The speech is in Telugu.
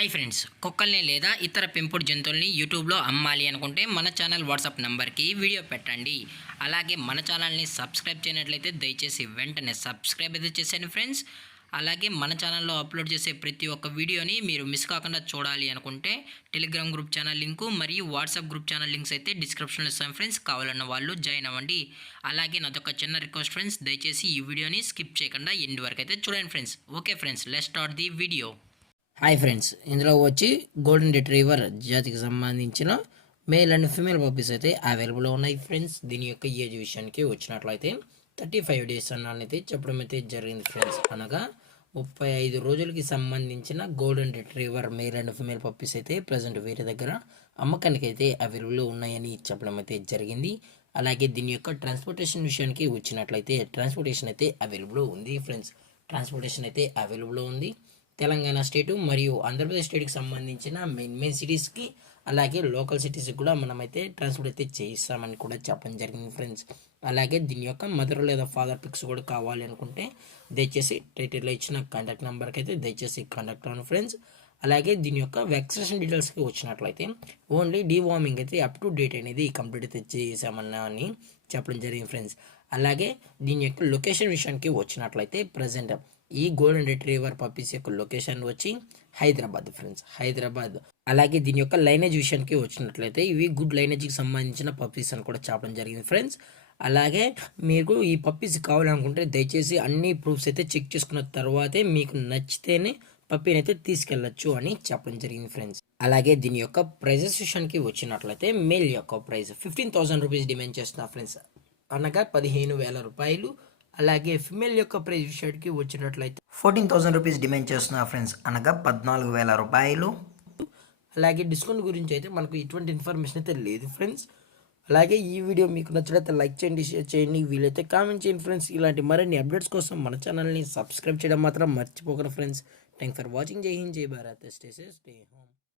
హాయ్ ఫ్రెండ్స్, కుక్కల్ని లేదా ఇతర పెంపుడు జంతువుల్ని యూట్యూబ్లో అమ్మాలి అనుకుంటే మన ఛానల్ వాట్సాప్ నెంబర్కి వీడియో పెట్టండి. అలాగే మన ఛానల్ని సబ్స్క్రైబ్ చేయనట్లయితే దయచేసి వెంటనే సబ్స్క్రైబ్ అయితే చేసేయండి ఫ్రెండ్స్. అలాగే మన ఛానల్లో అప్లోడ్ చేసే ప్రతి ఒక్క వీడియోని మీరు మిస్ కాకుండా చూడాలి అనుకుంటే టెలిగ్రామ్ గ్రూప్ ఛానల్ లింకు మరియు వాట్సాప్ గ్రూప్ ఛానల్ లింక్స్ అయితే డిస్క్రిప్షన్లో ఇస్తాను ఫ్రెండ్స్. కావాలన్న వాళ్ళు జాయిన్ అవ్వండి. అలాగే నాదొక చిన్న రిక్వెస్ట్ ఫ్రెండ్స్, దయచేసి ఈ వీడియోని స్కిప్ చేయకుండా ఎండ్ వరకు అయితే చూడండి friends. Okay friends, let's start the video. Hi friends, ఇందులో వచ్చి గోల్డెన్ రిట్రీవర్ జాతికి సంబంధించిన మేల్ అండ్ ఫీమేల్ పప్పీస్ అయితే అవైలబుల్లో ఉన్నాయి ఫ్రెండ్స్. దీని యొక్క ఏజ్ విషయానికి వచ్చినట్లయితే 35 డేస్ అన్నైతే చెప్పడం అయితే జరిగింది ఫ్రెండ్స్. అనగా 35 రోజులకి సంబంధించిన golden retriever male and female puppies అయితే ప్రజెంట్ వీరి దగ్గర అమ్మకానికి అయితే అవైలబుల్లో ఉన్నాయని చెప్పడం అయితే జరిగింది. అలాగే దీని యొక్క ట్రాన్స్పోర్టేషన్ విషయానికి వచ్చినట్లయితే ట్రాన్స్పోర్టేషన్ అయితే అవైలబుల్లో ఉంది ఫ్రెండ్స్. ట్రాన్స్పోర్టేషన్ అయితే అవైలబుల్లో ఉంది. తెలంగాణ స్టేటు మరియు ఆంధ్రప్రదేశ్ స్టేట్కి సంబంధించిన మెయిన్ సిటీస్కి అలాగే లోకల్ సిటీస్కి కూడా మనమైతే ట్రాన్స్పోర్ట్ అయితే చేయిస్తామని కూడా చెప్పడం జరిగింది ఫ్రెండ్స్. అలాగే దీని యొక్క మదర్ లేదా ఫాదర్ పిక్స్ కూడా కావాలి అనుకుంటే దయచేసి టైటిల్లో ఇచ్చిన కాంటాక్ట్ నెంబర్కి అయితే దయచేసి కాంటాక్ట్ అవ్వండి ఫ్రెండ్స్. అలాగే దీని యొక్క వ్యాక్సినేషన్ డీటెయిల్స్కి వచ్చినట్లయితే ఓన్లీ డీవార్మింగ్ అయితే అప్ టు డేట్ అనేది కంప్లీట్ అయితే చేసామన్నా అని చెప్పడం జరిగింది ఫ్రెండ్స్. అలాగే దీని యొక్క లొకేషన్ విషయానికి వచ్చినట్లయితే ప్రజెంట్ ఈ గోల్డెన్ రిట్రీవర్ పప్పీస్ యొక్క లొకేషన్ వచ్చి హైదరాబాద్ ఫ్రెండ్స్, హైదరాబాద్. అలాగే దీని యొక్క లైనేజ్ విషయానికి వచ్చినట్లయితే ఇవి గుడ్ లైనేజ్కి సంబంధించిన పప్పీస్ అని కూడా చెప్పడం జరిగింది ఫ్రెండ్స్. అలాగే మీకు ఈ పప్పీస్ కావాలనుకుంటే దయచేసి అన్ని ప్రూఫ్స్ అయితే చెక్ చేసుకున్న తర్వాతే మీకు నచ్చితేనే పప్పీని అయితే తీసుకెళ్ళచ్చు అని చెప్పడం జరిగింది ఫ్రెండ్స్. అలాగే దీని యొక్క ప్రైజెస్ విషయానికి వచ్చినట్లయితే మేల్ యొక్క ప్రైస్ 15,000 రూపీస్ డిమాండ్ చేస్తున్నా ఫ్రెండ్స్, అనగా 15,000 రూపాయలు. అలాగే ఫిమేల్ యొక్క ప్రైస్ విషయానికి వచ్చినట్లయితే 14,000 రూపీస్ డిమాండ్ చేస్తున్నా ఫ్రెండ్స్, అనగా 14,000 రూపాయలు. అలాగే డిస్కౌంట్ గురించి అయితే మనకు ఎటువంటి ఇన్ఫర్మేషన్ అయితే లేదు ఫ్రెండ్స్. అలాగే ఈ వీడియో మీకు నచ్చినట్లయితే లైక్ చేయండి, షేర్ చేయండి, వీలైతే కామెంట్ చేయండి ఫ్రెండ్స్. ఇలాంటి మరిన్ని అప్డేట్స్ కోసం మన ఛానల్ని సబ్స్క్రైబ్ చేయడం మాత్రం మర్చిపోకండి ఫ్రెండ్స్. Thank for watching. జై హింద్, జై Bharat, stay safe, stay home.